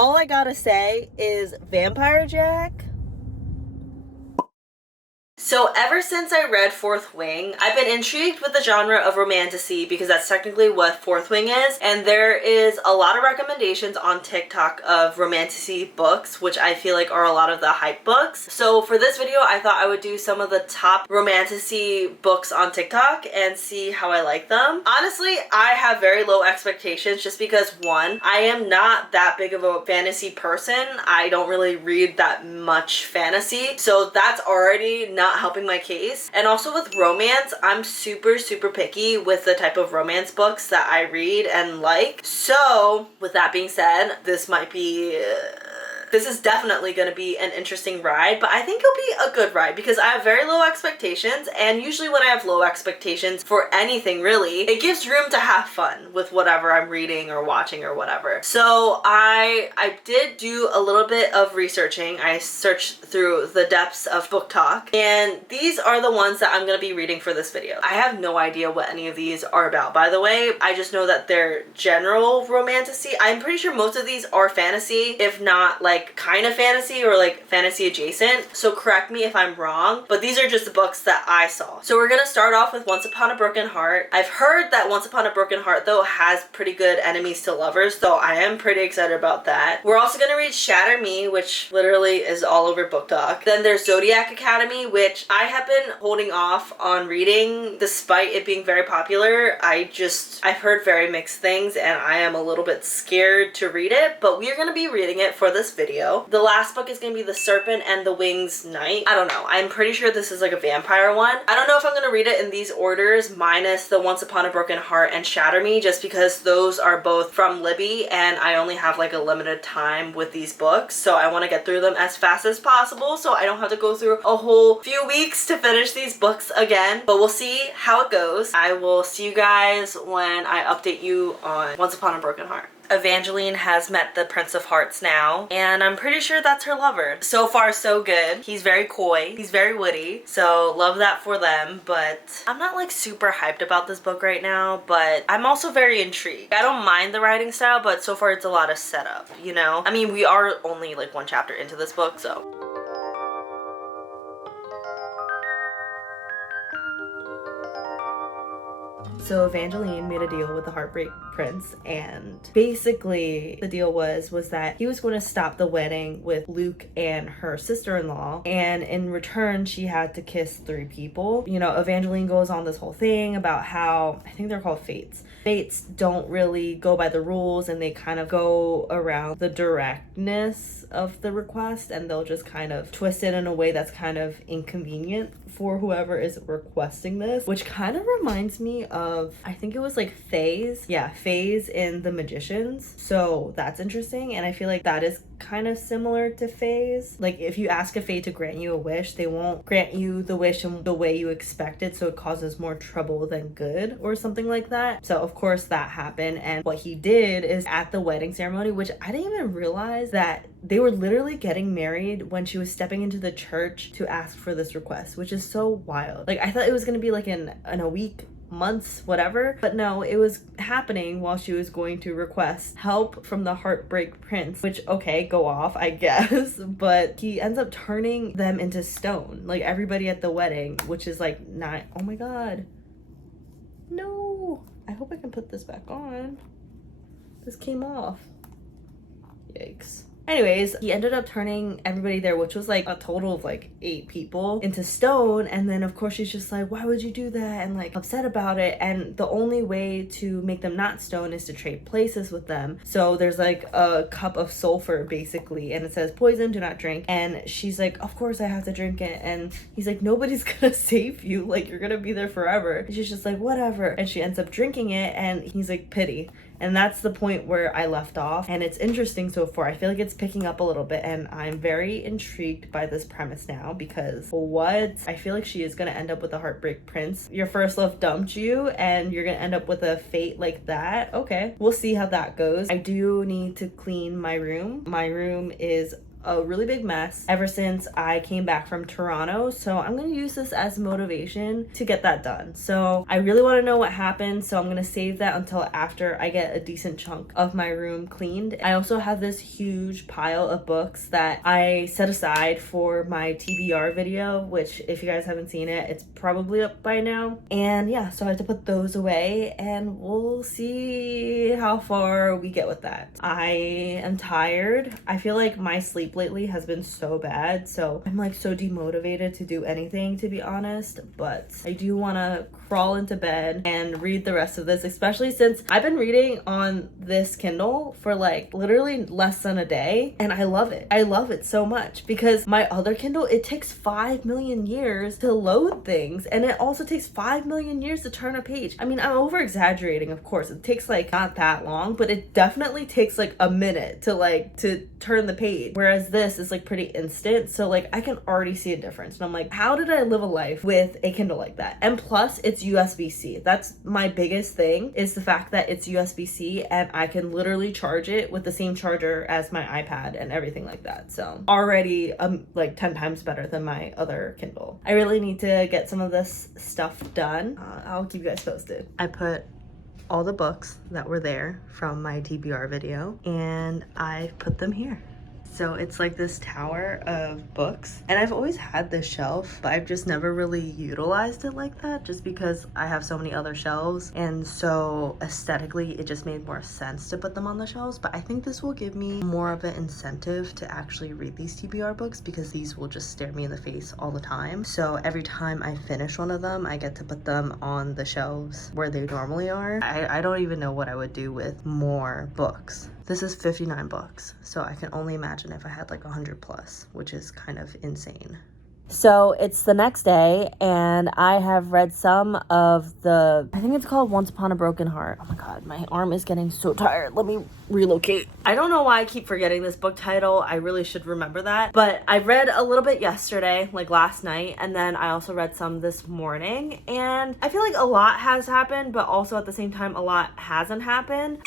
All I gotta say is Vampire Jack. So ever since I read Fourth Wing, I've been intrigued with the genre of romantasy because that's technically what Fourth Wing is, and there is a lot of recommendations on TikTok of romantasy books, which I feel like are a lot of the hype books. So for this video, I thought I would do some of the top romantasy books on TikTok and see how I like them. Honestly, I have very low expectations just because, one, I am not that big of a fantasy person. I don't really read that much fantasy, so that's already not helping my case. And also with romance, I'm super picky with the type of romance books that I read and like. So with that being said, this is definitely going to be an interesting ride, but I think it'll be a good ride because I have very low expectations, and usually when I have low expectations for anything really, it gives room to have fun with whatever I'm reading or watching or whatever. So I did do a little bit of researching. I searched through the depths of book talk, and these are the ones that I'm going to be reading for this video. I have no idea what any of these are about, by the way. I just know that they're general romantasy. I'm pretty sure most of these are fantasy, if not like kind of fantasy or like fantasy adjacent, so correct me if I'm wrong, but these are just the books that I saw. So we're gonna start off with Once Upon a Broken Heart. I've heard that Once Upon a Broken Heart though has pretty good enemies to lovers, so I am pretty excited about that. We're also gonna read Shatter Me, which literally is all over book talk. Then there's Zodiac Academy, which I have been holding off on reading despite it being very popular. I've heard very mixed things and I am a little bit scared to read it, but we're gonna be reading it for this video. The last book is going to be The Serpent and the Wings Night. I don't know. I'm pretty sure this is like a vampire one. I don't know if I'm going to read it in these orders minus the Once Upon a Broken Heart and Shatter Me, just because those are both from Libby and I only have like a limited time with these books. So I want to get through them as fast as possible so I don't have to go through a whole few weeks to finish these books again. But we'll see how it goes. I will see you guys when I update you on Once Upon a Broken Heart. Evangeline has met the Prince of Hearts now, and I'm pretty sure that's her lover. So far, so good. He's very coy. He's very witty, so love that for them, but I'm not like super hyped about this book right now, but I'm also very intrigued. I don't mind the writing style, but so far it's a lot of setup, you know? I mean, we are only like one chapter into this book, so. So Evangeline made a deal with the Heartbreak Prince, and basically the deal was that he was going to stop the wedding with Luke and her sister-in-law, and in return she had to kiss 3 people. You know, Evangeline goes on this whole thing about how, I think they're called fates. Fates don't really go by the rules and they kind of go around the directness of the request, and they'll just kind of twist it in a way that's kind of inconvenient for whoever is requesting this, which kind of reminds me of, I think it was like Faze. Yeah, Faze in The Magicians. So that's interesting, and I feel like that is kind of similar to Faze. Like if you ask a Fae to grant you a wish, they won't grant you the wish in the way you expect it, so it causes more trouble than good or something like that. So of course that happened, and what he did is at the wedding ceremony, which I didn't even realize that they were literally getting married when she was stepping into the church to ask for this request, which is so wild. Like I thought it was gonna be like in a week, months, whatever, but no, it was happening while she was going to request help from the Heartbreak Prince, which, okay, go off, I guess, but he ends up turning them into stone, like everybody at the wedding, which is like not, oh my god, no, I hope I can put this back on. This came off. Yikes. Anyways, he ended up turning everybody there, which was like a total of like 8 people, into stone. And then of course she's just like, why would you do that? And like upset about it. And the only way to make them not stone is to trade places with them. So there's like a cup of sulfur basically, and it says poison, do not drink. And she's like, of course I have to drink it. And he's like, nobody's gonna save you, like you're gonna be there forever. And she's just like, whatever. And she ends up drinking it, and he's like, pity. And that's the point where I left off, and it's interesting so far. I feel like it's picking up a little bit, and I'm very intrigued by this premise now, because what? I feel like she is gonna end up with a Heartbreak Prince. Your first love dumped you and you're gonna end up with a fate like that. Okay, we'll see how that goes. I do need to clean my room. My room is a really big mess ever since I came back from Toronto. So I'm gonna use this as motivation to get that done. So I really want to know what happened, so I'm gonna save that until after I get a decent chunk of my room cleaned. I also have this huge pile of books that I set aside for my TBR video, which if you guys haven't seen it, it's probably up by now. And yeah, so I have to put those away and we'll see how far we get with that. I am tired. I feel like my sleep lately has been so bad, so I'm like so demotivated to do anything, to be honest. But I do want to crawl into bed and read the rest of this, especially since I've been reading on this Kindle for like literally less than a day, and I love it. I love it so much because my other Kindle, it takes 5 million years to load things, and it also takes 5 million years to turn a page. I mean, I'm over exaggerating, of course. It takes like not that long, but it definitely takes like a minute to turn the page, whereas this is like pretty instant. So like I can already see a difference, and I'm like, how did I live a life with a Kindle like that? And plus it's USB-C. That's my biggest thing, is the fact that it's USB-C and I can literally charge it with the same charger as my iPad and everything like that. So already like 10 times better than my other Kindle. I really need to get some of this stuff done. I'll keep you guys posted. I put all the books that were there from my TBR video and I put them here. So it's like this tower of books, and I've always had this shelf, but I've just never really utilized it like that, just because I have so many other shelves, and so aesthetically it just made more sense to put them on the shelves. But I think this will give me more of an incentive to actually read these TBR books, because these will just stare me in the face all the time. So every time I finish one of them, I get to put them on the shelves where they normally are. I don't even know what I would do with more books. This is 59 books, so I can only imagine if I had like 100 plus, which is kind of insane. So it's the next day, and I have read some of the, I think it's called Once Upon a Broken Heart. Oh my god, my arm is getting so tired. Let me relocate. I don't know why I keep forgetting this book title. I really should remember that. But I read a little bit yesterday, like last night, and then I also read some this morning. And I feel like a lot has happened, but also at the same time, a lot hasn't happened.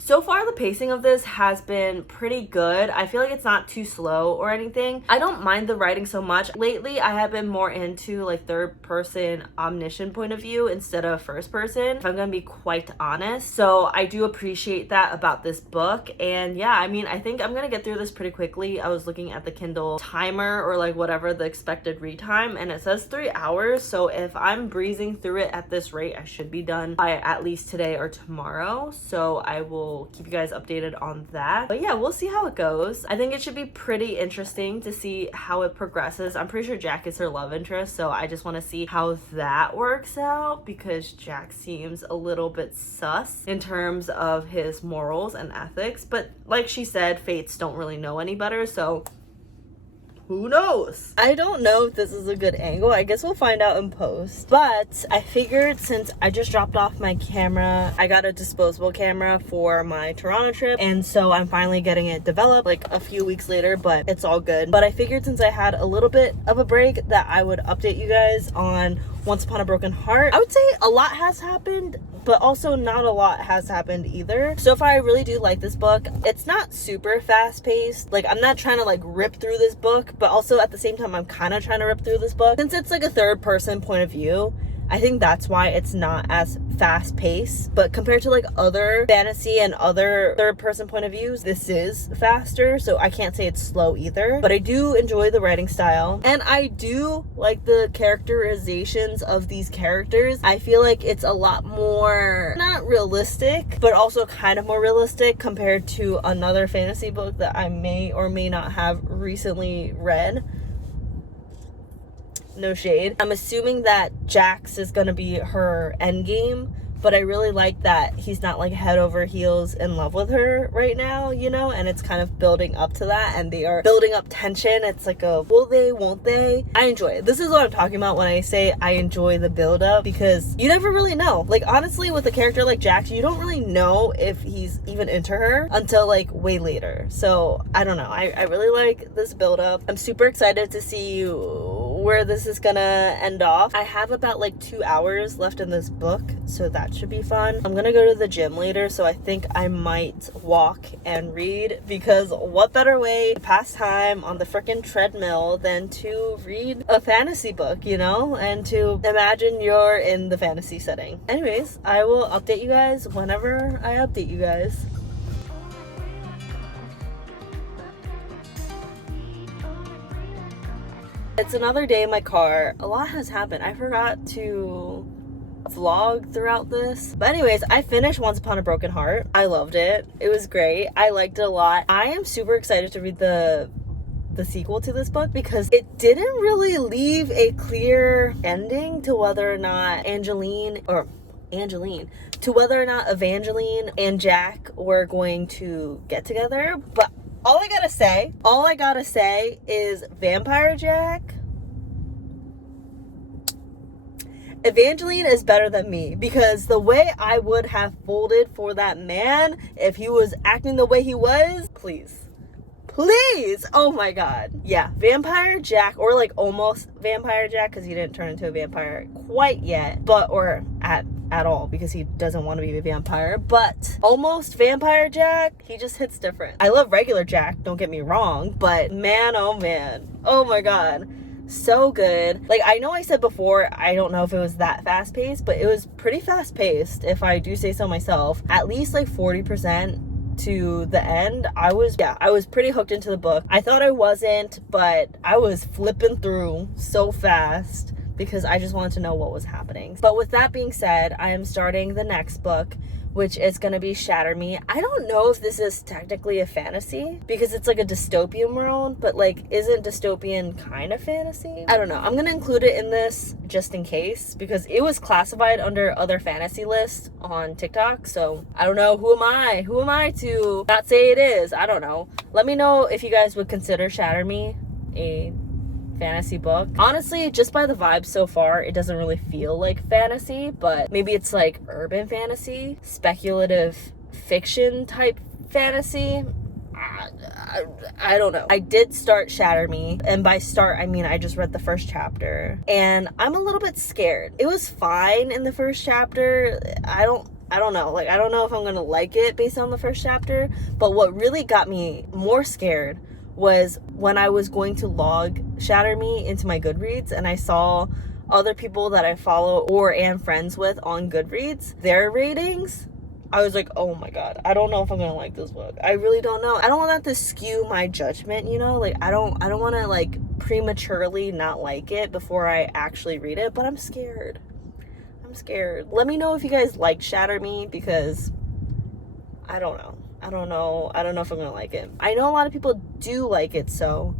So far, the pacing of this has been pretty good. I feel like it's not too slow or anything. I don't mind the writing so much. Lately, I have been more into like third person omniscient point of view instead of first person, if I'm gonna be quite honest. So I do appreciate that about this book. And yeah, I mean, I think I'm gonna get through this pretty quickly. I was looking at the Kindle timer, or like whatever the expected read time, and it says 3 hours. So if I'm breezing through it at this rate, I should be done by at least today or tomorrow. So I will keep you guys updated on that. But yeah, we'll see how it goes. I think it should be pretty interesting to see how it progresses. I'm pretty sure Jack is her love interest, so I just want to see how that works out, because Jack seems a little bit sus in terms of his morals and ethics. But like she said, fates don't really know any better, so who knows? I don't know if this is a good angle. I guess we'll find out in post. But I figured, since I just dropped off my camera, I got a disposable camera for my Toronto trip, and so I'm finally getting it developed like a few weeks later, but it's all good. But I figured since I had a little bit of a break that I would update you guys on Once Upon a Broken Heart. I would say a lot has happened, but also not a lot has happened either. So far, I really do like this book. It's not super fast paced. Like, I'm not trying to like rip through this book, but also at the same time, I'm kind of trying to rip through this book. Since it's like a third person point of view, I think that's why it's not as fast paced. But compared to like other fantasy and other third person point of views, this is faster. So I can't say it's slow either. But I do enjoy the writing style. And I do like the characterizations of these characters. I feel like it's a lot more, not realistic, but also kind of more realistic compared to another fantasy book that I may or may not have recently read. No shade. I'm assuming that Jax is gonna be her endgame but I really like that he's not like head over heels in love with her right now, you know, and it's kind of building up to that, and they are building up tension. It's like a will they, won't they? I enjoy it. This is what I'm talking about when I say I enjoy the build up, because you never really know. Like, honestly, with a character like Jax, you don't really know if he's even into her until like way later. So I don't know, I really like this build up. I'm super excited to see where this is gonna end off. I have about like 2 hours left in this book, so that should be fun. I'm gonna go to the gym later, so I think I might walk and read, because what better way to pass time on the freaking treadmill than to read a fantasy book, you know, and to imagine you're in the fantasy setting. Anyways, I will update you guys whenever I update you guys. It's another day in my car. A lot has happened. I forgot to vlog throughout this. But anyways, I finished Once Upon a Broken Heart. I loved it. It was great. I liked it a lot. I am super excited to read the sequel to this book, because it didn't really leave a clear ending to whether or not Evangeline and Jack were going to get together. But all I gotta say is Vampire Jack, Evangeline is better than me, because the way I would have folded for that man if he was acting the way he was, please, oh my god. Yeah, Vampire Jack, or like almost Vampire Jack, because he didn't turn into a vampire quite yet, but or at all, because he doesn't want to be a vampire, but almost Vampire Jack, he just hits different. I love regular Jack, don't get me wrong, but man, oh my god, so good. Like, I know I said before, I don't know if it was that fast paced, but it was pretty fast paced, if I do say so myself. At least like 40% to the end, I was pretty hooked into the book. I thought I wasn't, but I was flipping through so fast, because I just wanted to know what was happening. But with that being said, I am starting the next book, which is going to be Shatter Me. I don't know if this is technically a fantasy, because it's like a dystopian world, but like, isn't dystopian kind of fantasy? I don't know. I'm going to include it in this just in case, because it was classified under other fantasy lists on TikTok. So I don't know. Who am I to not say it is? I don't know. Let me know if you guys would consider Shatter Me a fantasy book. Honestly, just by the vibes so far, it doesn't really feel like fantasy, but maybe it's like urban fantasy, speculative fiction type fantasy. I don't know. I did start Shatter Me, and by start I mean I just read the first chapter, and I'm a little bit scared. It was fine in the first chapter. I don't know. Like, I don't know if I'm gonna like it based on the first chapter, but what really got me more scared was when I was going to log Shatter Me into my Goodreads, and I saw other people that I follow or am friends with on Goodreads, their ratings. I was like, oh my god, I don't know if I'm gonna like this book. I really don't know. I don't want that to skew my judgment, you know? Like, I don't want to like prematurely not like it before I actually read it, but I'm scared. Let me know if you guys like Shatter Me, because I don't know if I'm gonna like it. I know a lot of people do like it, so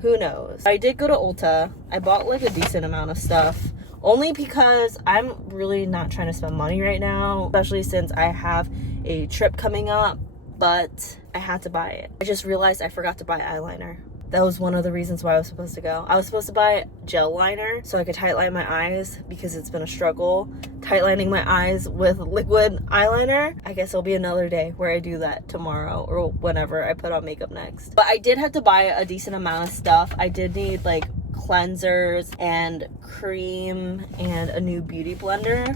who knows. I did go to Ulta. I bought like a decent amount of stuff, only because I'm really not trying to spend money right now, especially since I have a trip coming up, but I had to buy it. I just realized I forgot to buy eyeliner. That was one of the reasons why I was supposed to go. I was supposed to buy gel liner so I could tightline my eyes, because it's been a struggle tightlining my eyes with liquid eyeliner. I guess it'll be another day where I do that, tomorrow or whenever I put on makeup next. But I did have to buy a decent amount of stuff. I did need like cleansers and cream and a new beauty blender,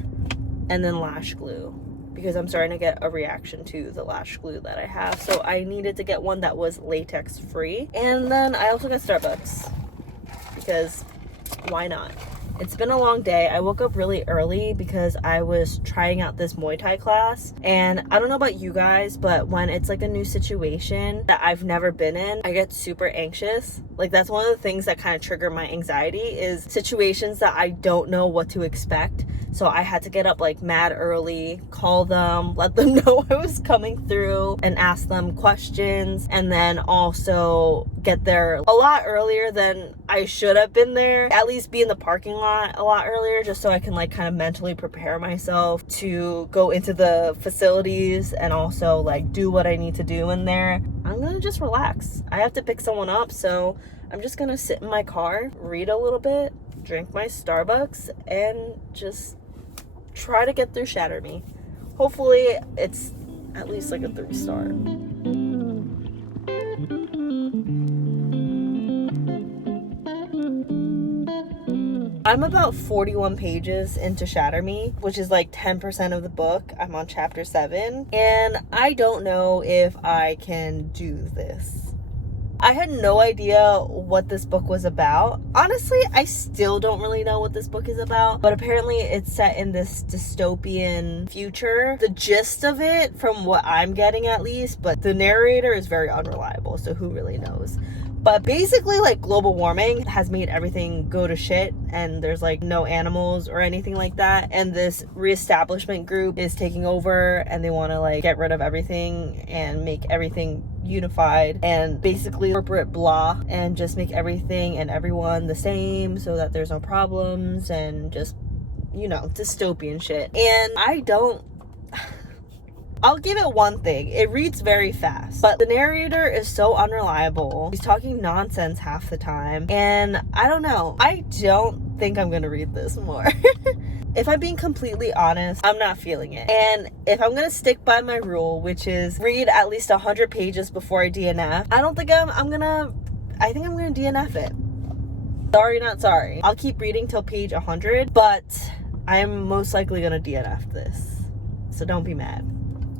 and then lash glue, because I'm starting to get a reaction to the lash glue that I have. So I needed to get one that was latex free. And then I also got Starbucks, because why not? It's been a long day. I woke up really early because I was trying out this Muay Thai class. And I don't know about you guys, but when it's like a new situation that I've never been in, I get super anxious. Like, that's one of the things that kind of trigger my anxiety, is situations that I don't know what to expect. So I had to get up like mad early, call them, let them know I was coming through, and ask them questions, and then also get there a lot earlier than I should have been there. At least be in the parking lot a lot earlier just so I can like kind of mentally prepare myself to go into the facilities and also like do what I need to do in there. I'm gonna just relax. I have to pick someone up, so I'm just gonna sit in my car, read a little bit, drink my Starbucks, and just try to get through Shatter Me. Hopefully it's at least like a 3-star. I'm about 41 pages into Shatter Me, which is like 10% of the book. I'm on chapter 7, and I don't know if I can do this. I had no idea what this book was about. Honestly, I still don't really know what this book is about, but apparently it's set in this dystopian future. The gist of it, from what I'm getting at least, but the narrator is very unreliable, so who really knows? But basically, like, global warming has made everything go to shit, and there's like no animals or anything like that, and this reestablishment group is taking over, and they want to like get rid of everything and make everything unified and basically corporate blah, and just make everything and everyone the same so that there's no problems, and just, you know, dystopian shit. And I'll give it one thing. It reads very fast, but the narrator is so unreliable. He's talking nonsense half the time, and I don't know. I don't think I'm gonna read this more. If I'm being completely honest, I'm not feeling it. And if I'm gonna stick by my rule, which is read at least 100 pages before I DNF, I think I'm gonna DNF it. Sorry, not sorry. I'll keep reading till page 100, but I'm most likely gonna DNF this. So don't be mad.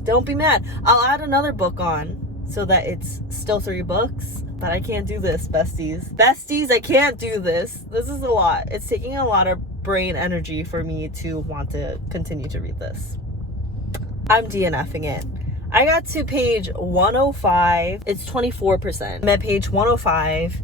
Don't be mad. I'll add another book on so that it's still 3 books, but I can't do this, besties. Besties, I can't do this. This is a lot. It's taking a lot of brain energy for me to want to continue to read this. I'm DNFing it. I got to page 105. It's 24%. I'm at page 105.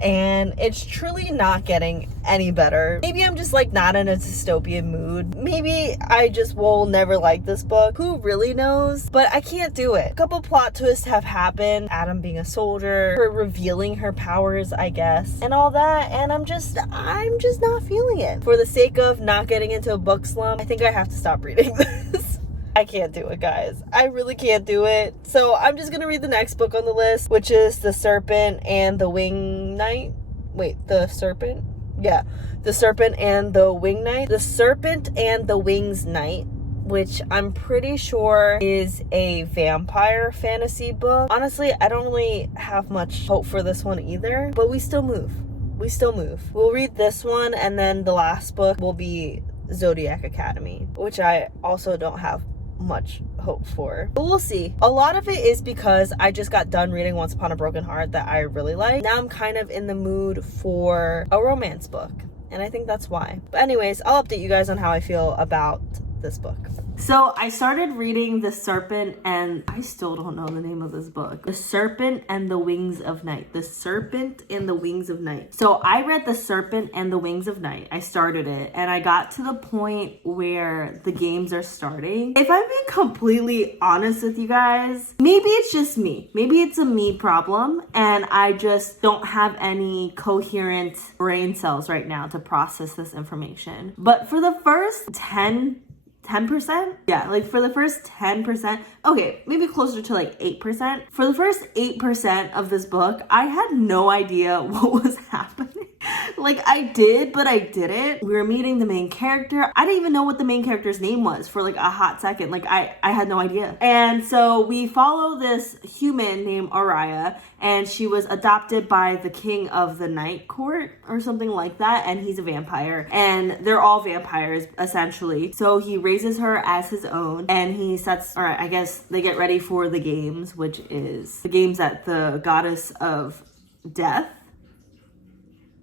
And it's truly not getting any better. Maybe I'm just like not in a dystopian mood. Maybe I just will never like this book. Who really knows? But I can't do it. A couple plot twists have happened. Adam being a soldier, her revealing her powers, I guess, and all that. And I'm just not feeling it. For the sake of not getting into a book slump, I think I have to stop reading this. I can't do it, guys. I really can't do it. So I'm just gonna read the next book on the list, which is The Serpent and the Wing Knight. Wait, The Serpent? Yeah, The Serpent and the Wing Knight. The Serpent and the Wings Knight, which I'm pretty sure is a vampire fantasy book. Honestly, I don't really have much hope for this one either, but we still move. We'll read this one, and then the last book will be Zodiac Academy, which I also don't have much hope for, but we'll see. A lot of it is because I just got done reading Once Upon a Broken Heart that I really like. Now I'm kind of in the mood for a romance book, and I think that's why. But anyways, I'll update you guys on how I feel about this book. So I started reading The Serpent, and I still don't know the name of this book. The Serpent and the Wings of Night. The Serpent and the Wings of Night. So I read The Serpent and the Wings of Night. I started it, and I got to the point where the games are starting. If I'm being completely honest with you guys, maybe it's just me. Maybe it's a me problem, and I just don't have any coherent brain cells right now to process this information. But for the first 10%? Yeah, like for the first 10%, okay, maybe closer to like 8%. For the first 8% of this book, I had no idea what was happening. Like I did, but I didn't. We were meeting the main character. I didn't even know what the main character's name was for like a hot second. Like I had no idea. And so we follow this human named Araya, and she was adopted by the king of the night court or something like that, and he's a vampire, and they're all vampires essentially. So he raises her as his own, and he sets, or I guess they get ready for the games, which is the games that the goddess of death,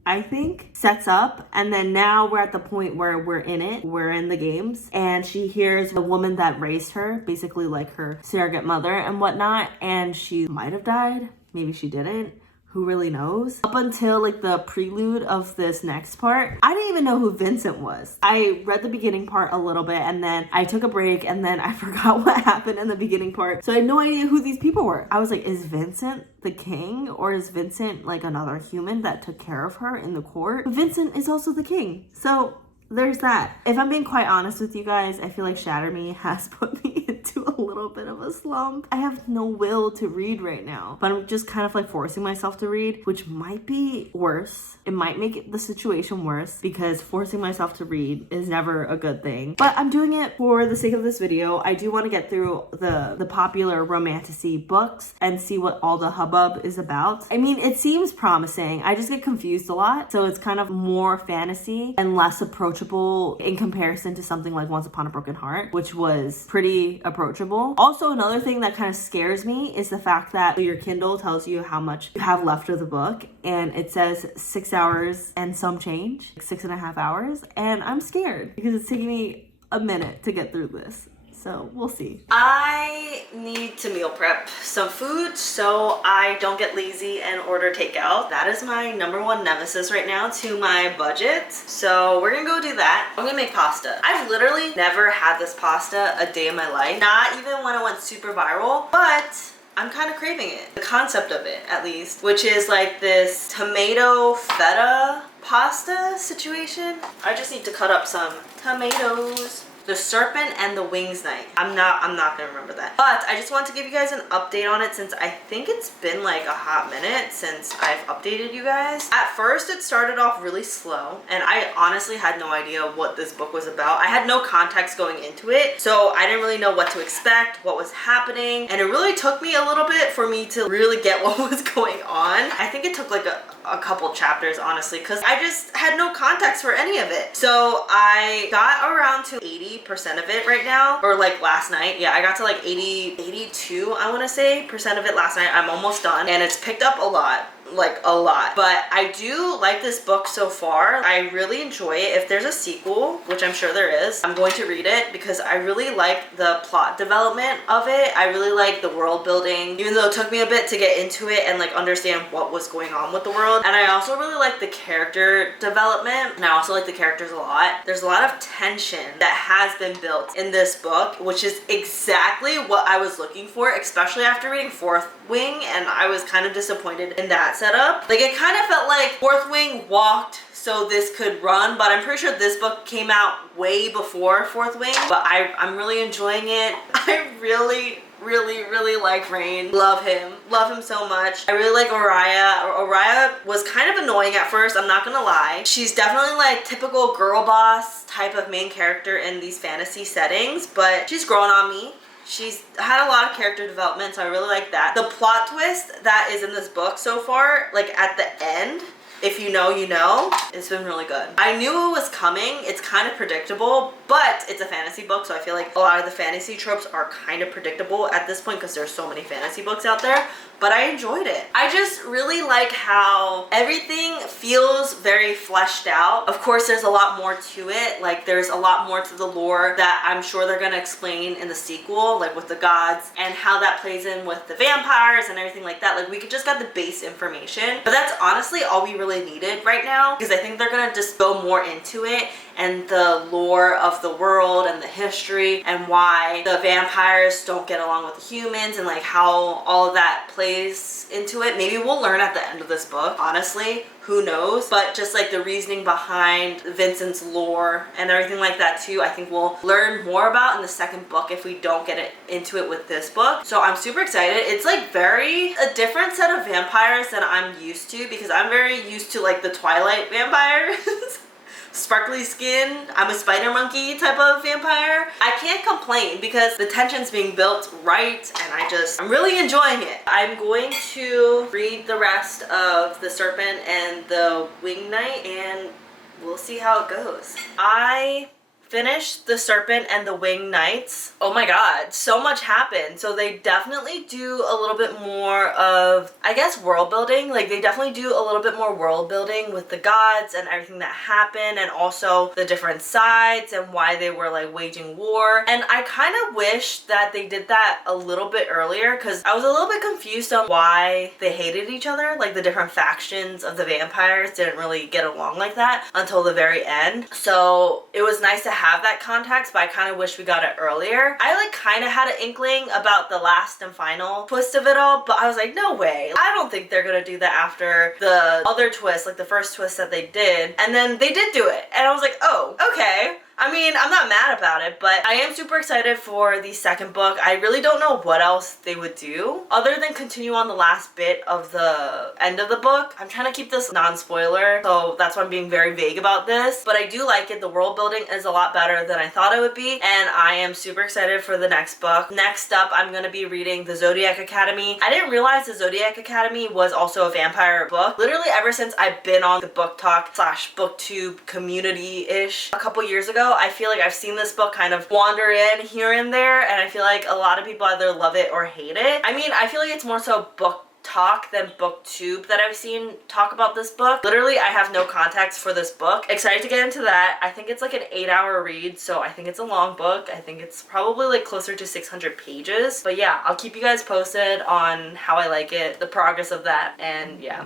I think, sets up. And then now we're at the point where we're in the games, and she hears the woman that raised her, basically like her surrogate mother and whatnot, and she might have died, maybe she didn't, who really knows? Up until like the prelude of this next part, I didn't even know who Vincent was. I read the beginning part a little bit and then I took a break and then I forgot what happened in the beginning part. So I had no idea who these people were. I was like, is Vincent the king, or is Vincent like another human that took care of her in the court? But Vincent is also the king. So there's that. If I'm being quite honest with you guys, I feel like Shatter Me has put me into a little bit of a slump. I have no will to read right now, but I'm just kind of like forcing myself to read, which might be worse. It might make the situation worse because forcing myself to read is never a good thing. But I'm doing it for the sake of this video. I do want to get through the popular romantasy books and see what all the hubbub is about. I mean, it seems promising. I just get confused a lot. So it's kind of more fantasy and less approachable in comparison to something like Once Upon a Broken Heart, which was pretty approachable. Also, another thing that kind of scares me is the fact that your Kindle tells you how much you have left of the book, and it says 6 hours and some change, like 6.5 hours, and I'm scared because it's taking me a minute to get through this. So we'll see. I need to meal prep some food so I don't get lazy and order takeout. That is my #1 nemesis right now to my budget. So we're gonna go do that. I'm gonna make pasta. I've literally never had this pasta a day in my life. Not even when it went super viral, but I'm kind of craving it. The concept of it, at least, which is like this tomato feta pasta situation. I just need to cut up some tomatoes. The Serpent and the Wings Night. I'm not gonna remember that. But I just want to give you guys an update on it since I think it's been like a hot minute since I've updated you guys. At first it started off really slow and I honestly had no idea what this book was about. I had no context going into it, so I didn't really know what to expect, what was happening, and it really took me a little bit for me to really get what was going on. I think it took like a couple chapters, honestly, because I just had no context for any of it. So I got around to 80% of it right now, or like last night. Yeah, I got to like 82, I want to say, percent of it last night. I'm almost done and it's picked up a lot. Like a lot, but I do like this book so far. I really enjoy it. If there's a sequel, which I'm sure there is, I'm going to read it because I really like the plot development of it. I really like the world building, even though it took me a bit to get into it and like understand what was going on with the world. And I also really like the character development, and I also like the characters a lot. There's a lot of tension that has been built in this book, which is exactly what I was looking for, especially after reading Fourth Wing, and I was kind of disappointed in that setup. Like, it kind of felt like Fourth Wing walked so this could run, but I'm pretty sure this book came out way before Fourth Wing. But I'm really enjoying it. I really like Rain. Love him so much. I really like Oriah. Oriah was kind of annoying at first, I'm not gonna lie. She's definitely like typical girl boss type of main character in these fantasy settings, but she's grown on me. She's had a lot of character development, so I really like that. The plot twist that is in this book so far, like at the end, if you know, you know, it's been really good. I knew it was coming. It's kind of predictable, but it's a fantasy book, so I feel like a lot of the fantasy tropes are kind of predictable at this point because there's so many fantasy books out there. But I enjoyed it. I just really like how everything feels very fleshed out. Of course, there's a lot more to it. Like, there's a lot more to the lore that I'm sure they're gonna explain in the sequel, like with the gods and how that plays in with the vampires and everything like that. Like, we just got the base information, but that's honestly all we really needed right now, because I think they're gonna just go more into it and the lore of the world and the history and why the vampires don't get along with the humans and like how all of that plays into it. Maybe we'll learn at the end of this book, honestly, who knows, but just like the reasoning behind Vincent's lore and everything like that too, I think we'll learn more about in the second book if we don't get into it with this book. So I'm super excited. It's like a different set of vampires than I'm used to, because I'm very used to like the Twilight vampires. Sparkly skin, I'm a spider monkey type of vampire. I can't complain because the tension's being built right and I'm really enjoying it. I'm going to read the rest of The Serpent and the Wing Night and we'll see how it goes. I finished The Serpent and the Winged Knights. Oh my god, so much happened. So they definitely do a little bit more of, I guess, world building. Like, they definitely do a little bit more world building with the gods and everything that happened, and also the different sides and why they were like waging war. And I kind of wish that they did that a little bit earlier, because I was a little bit confused on why they hated each other. Like, the different factions of the vampires didn't really get along like that until the very end. So it was nice to have that context, but I kind of wish we got it earlier. I like kind of had an inkling about the last and final twist of it all, but I was like, no way. I don't think they're gonna do that after the other twist, like the first twist that they did. And then they did do it. And I was like, oh, okay. I mean, I'm not mad about it, but I am super excited for the second book. I really don't know what else they would do other than continue on the last bit of the end of the book. I'm trying to keep this non-spoiler, so that's why I'm being very vague about this. But I do like it. The world building is a lot better than I thought it would be, and I am super excited for the next book. Next up, I'm going to be reading The Zodiac Academy. I didn't realize The Zodiac Academy was also a vampire book. Literally ever since I've been on the book talk / booktube community-ish a couple years ago, I feel like I've seen this book kind of wander in here and there, and I feel like a lot of people either love it or hate it. I mean, I feel like it's more so book talk than booktube that I've seen talk about this book. Literally, I have no context for this book. Excited to get into that. I think it's like an 8-hour read, so I think it's a long book. I think it's probably like closer to 600 pages. But yeah, I'll keep you guys posted on how I like it, the progress of that, and yeah.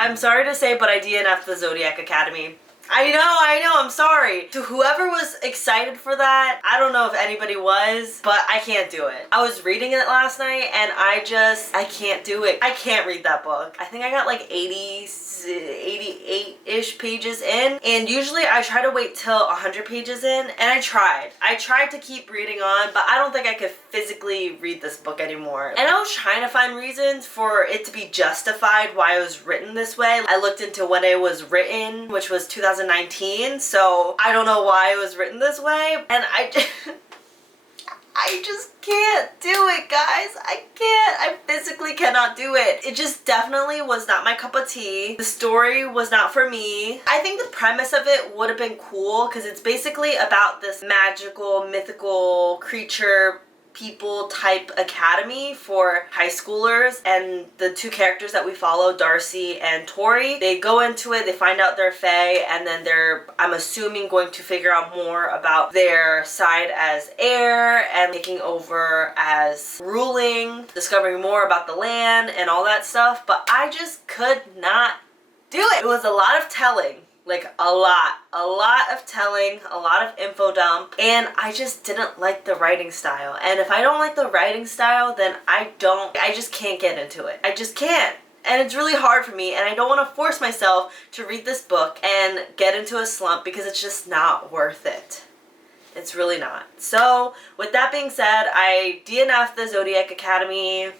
I'm sorry to say, but I DNF'd the Zodiac Academy. I know, I'm sorry. To whoever was excited for that, I don't know if anybody was, but I can't do it. I was reading it last night and I can't do it. I can't read that book. I think I got like 88-ish pages in, and usually I try to wait till 100 pages in, and I tried. I tried to keep reading on, but I don't think I could physically read this book anymore. And I was trying to find reasons for it to be justified why it was written this way. I looked into when it was written, which was 2019, so I don't know why it was written this way, and I just can't do it, guys. I can't. I physically cannot do it. It just definitely was not my cup of tea. The story was not for me. I think the premise of it would have been cool because it's basically about this magical, mythical creature people type academy for high schoolers, and the two characters that we follow, Darcy and Tori, they go into it, they find out they're fae, and then they're, I'm assuming, going to figure out more about their side as heir and taking over as ruling, discovering more about the land and all that stuff, but I just could not do it. It was a lot of telling. Like a lot of telling, a lot of info dump, and I just didn't like the writing style. And if I don't like the writing style, then I just can't get into it. I just can't. And it's really hard for me, and I don't want to force myself to read this book and get into a slump because it's just not worth it. It's really not. So with that being said, I DNF'd the Zodiac Academy.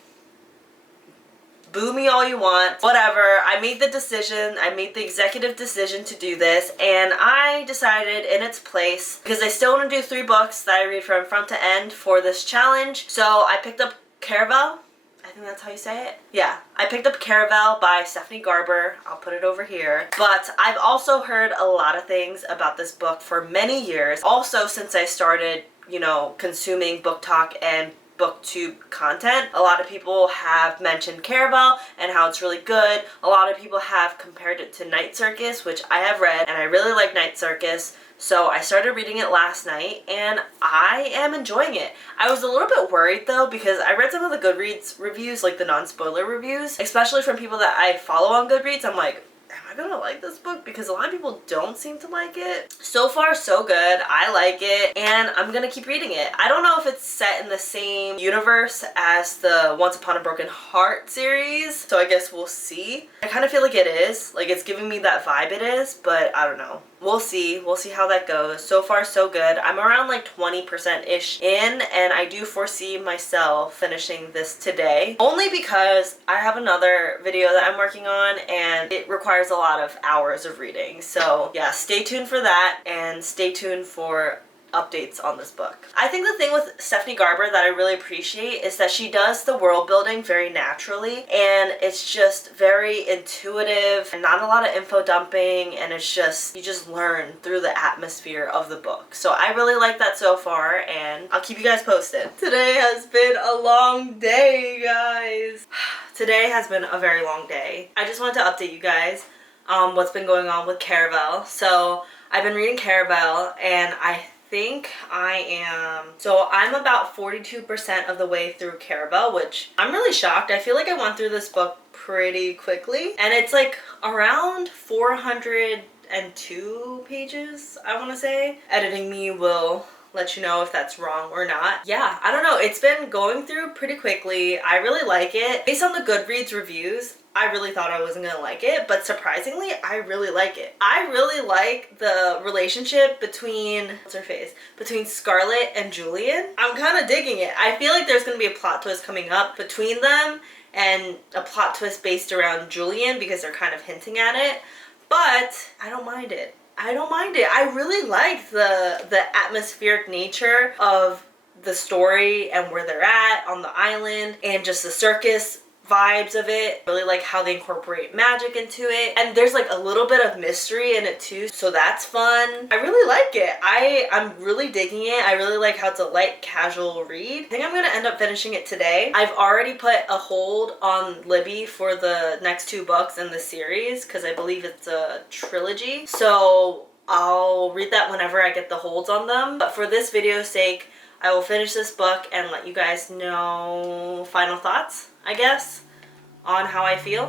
Boo me all you want, whatever. I made the decision, I made the executive decision to do this, and I decided in its place, because I still want to do 3 books that I read from front to end for this challenge, so I picked up Caraval. I think that's how you say it. Yeah, I picked up Caraval by Stephanie Garber. I'll put it over here. But I've also heard a lot of things about this book for many years. Also, since I started, you know, consuming book talk and booktube content, a lot of people have mentioned Caraval and how it's really good. A lot of people have compared it to Night Circus, which I have read, and I really like Night Circus. So I started reading it last night and I am enjoying it. I was a little bit worried though because I read some of the Goodreads reviews, like the non-spoiler reviews, especially from people that I follow on Goodreads. I'm like, am I gonna like this book? Because a lot of people don't seem to like it. So far, so good. I like it, and I'm gonna keep reading it. I don't know if it's set in the same universe as the Once Upon a Broken Heart series, so I guess we'll see. I kind of feel like it is. Like, it's giving me that vibe it is, but I don't know. We'll see. We'll see how that goes. So far, so good. I'm around like 20%-ish in, and I do foresee myself finishing this today. Only because I have another video that I'm working on, and it requires a lot of hours of reading. So yeah, stay tuned for that, and stay tuned for updates on this book. I think the thing with Stephanie Garber that I really appreciate is that she does the world building very naturally, and it's just very intuitive and not a lot of info dumping, and it's just, you just learn through the atmosphere of the book. So I really like that so far, and I'll keep you guys posted. Today has been a long day, guys. Today has been a very long day. I just wanted to update you guys what's been going on with Caravel. So I've been reading Caravel, and I think I'm about 42% of the way through Caravel, which I'm really shocked. I feel like I went through this book pretty quickly, and it's like around 402 pages, I want to say. Editing me will let you know if that's wrong or not. Yeah, I don't know. It's been going through pretty quickly. I really like it. Based on the Goodreads reviews, I really thought I wasn't gonna like it, but surprisingly, I really like it. I really like the relationship between, between Scarlett and Julian. I'm kind of digging it. I feel like there's gonna be a plot twist coming up between them, and a plot twist based around Julian because they're kind of hinting at it, but I don't mind it. I don't mind it. I really like the atmospheric nature of the story and where they're at on the island, and just the circus vibes of it. I really like how they incorporate magic into it, and there's like a little bit of mystery in it too, so that's fun. I really like it. I'm really digging it. I really like how it's a light casual read. I think I'm gonna end up finishing it today. I've already put a hold on Libby for the next 2 books in the series because I believe it's a trilogy, so I'll read that whenever I get the holds on them. But for this video's sake, I will finish this book and let you guys know final thoughts, I guess, on how I feel.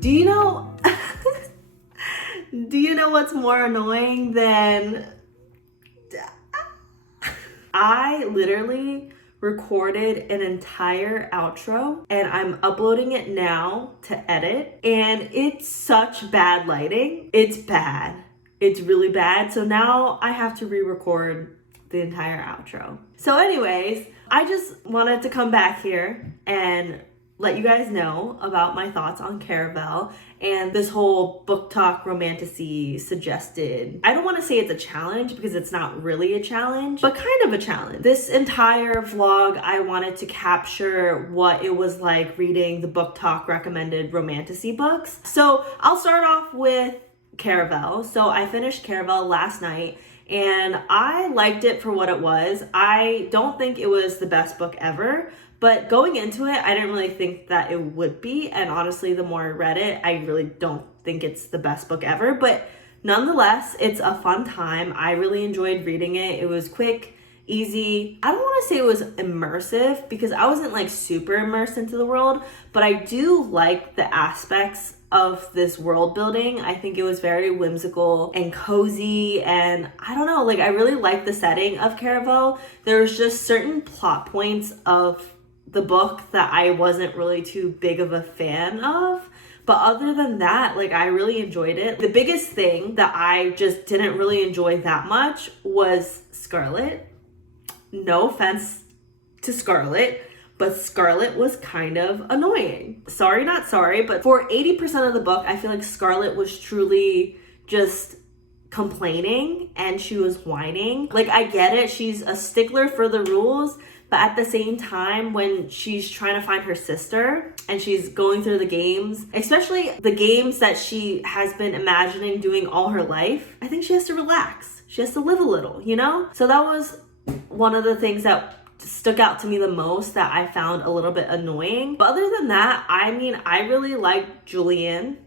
Do you know, do you know what's more annoying than, I literally recorded an entire outro and I'm uploading it now to edit, and it's such bad lighting. It's bad. It's really bad. So now I have to re-record the entire outro. So anyways, I just wanted to come back here and let you guys know about my thoughts on Caravel and this whole book talk romantasy suggested. I don't want to say it's a challenge because it's not really a challenge, but kind of a challenge. This entire vlog, I wanted to capture what it was like reading the book talk recommended romantasy books. So I'll start off with Caravel. So I finished Caravel last night, and I liked it for what it was. I don't think it was the best book ever, but going into it, I didn't really think that it would be. And honestly, the more I read it, I really don't think it's the best book ever. But nonetheless, it's a fun time. I really enjoyed reading it. It was quick, easy. I don't want to say it was immersive because I wasn't like super immersed into the world, but I do like the aspects of this world building. I think it was very whimsical and cozy, and I don't know, like I really like the setting of Caravel. There's just certain plot points of the book that I wasn't really too big of a fan of, but other than that, like I really enjoyed it. The biggest thing that I just didn't really enjoy that much was Scarlett. No offense to Scarlett, but Scarlett was kind of annoying. Sorry, not sorry, but for 80% of the book, I feel like Scarlett was truly just complaining and she was whining. Like, I get it, she's a stickler for the rules, but at the same time, when she's trying to find her sister and she's going through the games, especially the games that she has been imagining doing all her life, I think she has to relax. She has to live a little, you know? So that was one of the things that stuck out to me the most that I found a little bit annoying. But other than that, I mean, I really liked Julian.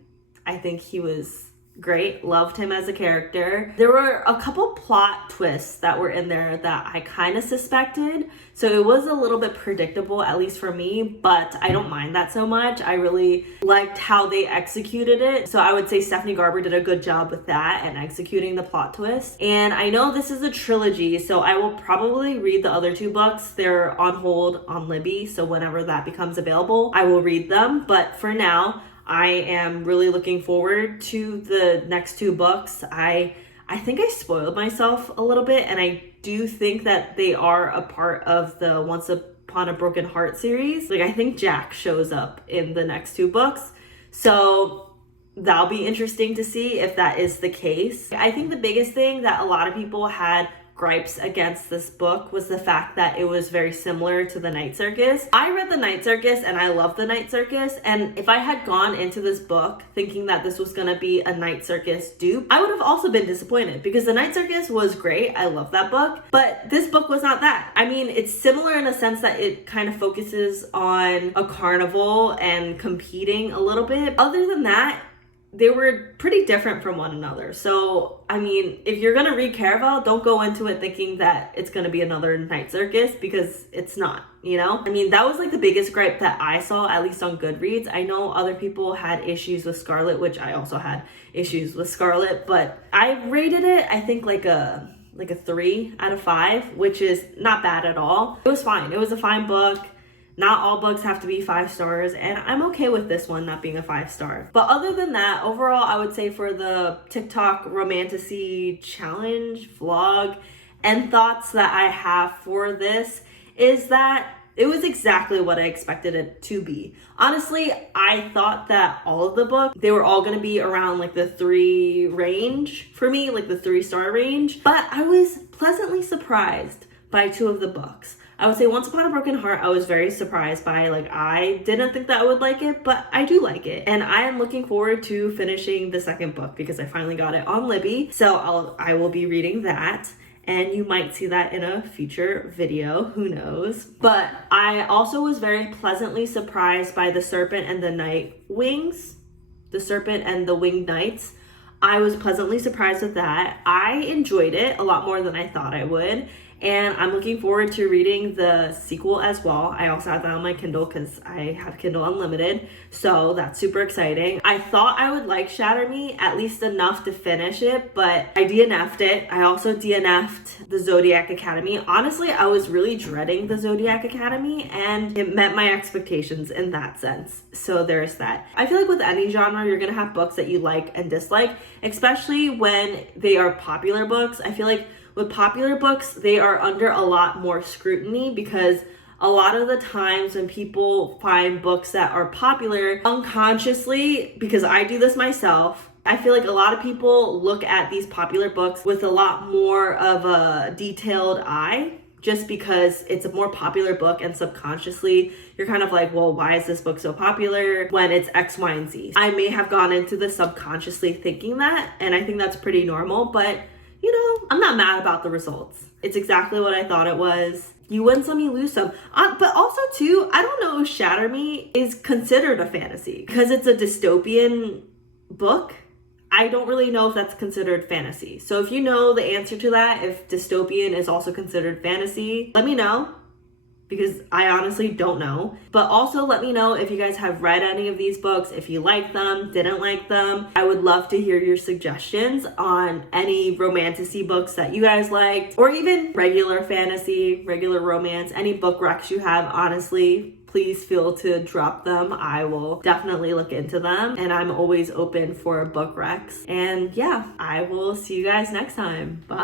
I think he was great. Loved him as a character. There were a couple plot twists that were in there that I kind of suspected. So it was a little bit predictable, at least for me, but I don't mind that so much. I really liked how they executed it. So I would say Stephanie Garber did a good job with that and executing the plot twist. And I know this is a trilogy, so I will probably read the other 2 books. They're on hold on Libby, so whenever that becomes available, I will read them. But for now, I am really looking forward to the next 2 books. I think I spoiled myself a little bit, and I do think that they are a part of the Once Upon a Broken Heart series. Like, I think Jack shows up in the next 2 books. So that'll be interesting to see if that is the case. I think the biggest thing that a lot of people had gripes against this book was the fact that it was very similar to The Night Circus. I read The Night Circus and I love The Night Circus, and if I had gone into this book thinking that this was gonna be a Night Circus dupe, I would have also been disappointed, because The Night Circus was great. I love that book, but this book was not that. I mean, it's similar in a sense that it kind of focuses on a carnival and competing a little bit. Other than that, they were pretty different from one another. So, I mean, if you're gonna read Caraval, don't go into it thinking that it's gonna be another Night Circus, because it's not, you know? I mean, that was like the biggest gripe that I saw, at least on Goodreads. I know other people had issues with Scarlet, which I also had issues with Scarlet, but I rated it, I think like a 3 out of 5, which is not bad at all. It was fine. It was a fine book. Not all books have to be 5 stars, and I'm okay with this one not being a 5-star. But other than that, overall, I would say for the TikTok Romantasy challenge, vlog, and thoughts that I have for this is that it was exactly what I expected it to be. Honestly, I thought that all of the books, they were all gonna be around like the 3 range for me, like the 3-star range. But I was pleasantly surprised by 2 of the books. I would say Once Upon a Broken Heart, I was very surprised by. Like, I didn't think that I would like it, but I do like it. And I am looking forward to finishing the 2nd book because I finally got it on Libby. So I will be reading that. And you might see that in a future video, who knows. But I also was very pleasantly surprised by The Serpent and the Night Wings. The Serpent and the Winged Knights. I was pleasantly surprised with that. I enjoyed it a lot more than I thought I would. And I'm looking forward to reading the sequel as well. I also have that on my Kindle because I have Kindle Unlimited. So that's super exciting. I thought I would like Shatter Me at least enough to finish it, but I DNF'd it. I also DNF'd the Zodiac Academy. Honestly, I was really dreading the Zodiac Academy, and it met my expectations in that sense. So there's that. I feel like with any genre, you're gonna have books that you like and dislike, especially when they are popular books. I feel like with popular books, they are under a lot more scrutiny because a lot of the times when people find books that are popular unconsciously, because I do this myself, I feel like a lot of people look at these popular books with a lot more of a detailed eye, just because it's a more popular book, and subconsciously you're kind of like, well, why is this book so popular when it's X, Y, and Z? I may have gone into this subconsciously thinking that, and I think that's pretty normal, but you know, I'm not mad about the results. It's exactly what I thought it was. You win some, you lose some. But also too, I don't know if Shatter Me is considered a fantasy because it's a dystopian book. I don't really know if that's considered fantasy. So if you know the answer to that, if dystopian is also considered fantasy, let me know, because I honestly don't know. But also let me know if you guys have read any of these books, if you like them, didn't like them. I would love to hear your suggestions on any romantasy books that you guys liked, or even regular fantasy, regular romance, any book recs you have, honestly. Please feel to drop them. I will definitely look into them, and I'm always open for book recs. And yeah, I will see you guys next time. Bye.